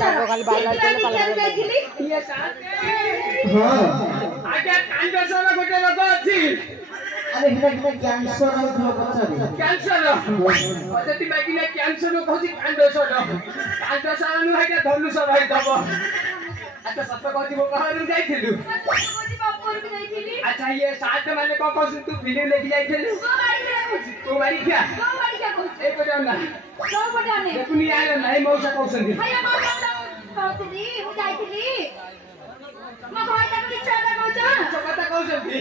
ତାଙ୍କ ଖାଲି ବାଲା ଯାଇଥିଲି ଇଏ ଆଜ୍ଞା କାଣ୍ଡେଶ୍ୱର ଗୋଟେ ଲୋକ ଅଛି ଆରେ ହେଟା କ୍ୟାନ୍ସର ହେଇଥିବ ପଛରେ କ୍ୟାନ୍ସର ଯଦି ମାଗିଲେ କ୍ୟାନ୍ସର କହୁଛି କାଣ୍ଡେଶ୍ୱର କାଣ୍ଡେଶ୍ୱର ନୁହେଁ ଏଇଟା ଧନୁଶ୍ୱର ହେଇଥିବ ଆଚ୍ଛା ସତ କହୁଛି ମୋ ବାହାରକୁ ଯାଇଥିଲୁ ଆଚ୍ଛା ଇଏ ସାର୍ଟ ମାନେ କଣ କହୁଛୁ ତୁ ଫିଲ୍ମ ଦେଖି ଯାଇଥିଲୁ ତୁ ବାড়ি ଖିଆ এই করে না দেখুনি আয় না এই মৌসা কହୁଛନ୍ତି কথা কହୁଛନ୍ତି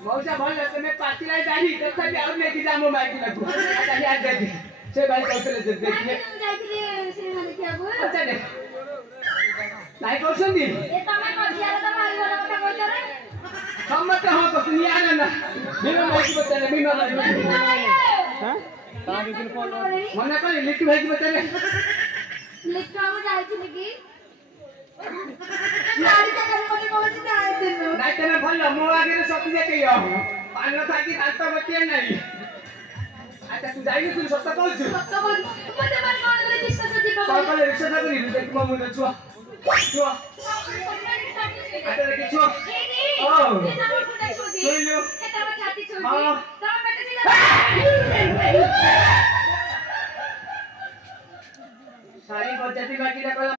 ମଉସା ଭଲ ତମେ ପାଚିଲା ଦାଢି ତଥାପି ଆଉ ନେଇକି ଯା ମୋ ମାଇକି ଲାଗୁ ଦାଢି ଆଜି ଯାଇକି ସେ ଭାଇ କହୁଥିଲେ ଯେ ଦେଖିଲେ ପଚାରେ ନାଇଁ କହୁଛନ୍ତି ସମସ୍ତେ ହଁ କହୁଛନ୍ତି ୟା ନା ବିନ ଭାଇକି ପଚାରେ ବିନ ମନେ କରି ଲିଟୁ ଭାଇକି ପଚାରେ ନାଇଁ ତମେ ଭଲ ମୋ ଆଗରେ ସବୁ ଦେଖେଇବ ପାନ ଥାକି ଦାନ୍ତ ଗୋଟିଏ ନାହିଁ ଆଚ୍ଛା ତୁ ଯାଇନଥିଲୁ ସତ କହୁଛୁ ସକାଳେ ବିଶ୍ୱାସ କରିବି ଦେଖି ମୋ ମୁଣ୍ଡ ଛୁଆ ଛୁଆ ଆଚ୍ଛା ଦେଖି ଛୁଆ ଶୋଇଲୁ ଶାଢ଼ୀ ବଜାତି ବାକିଟା କଲା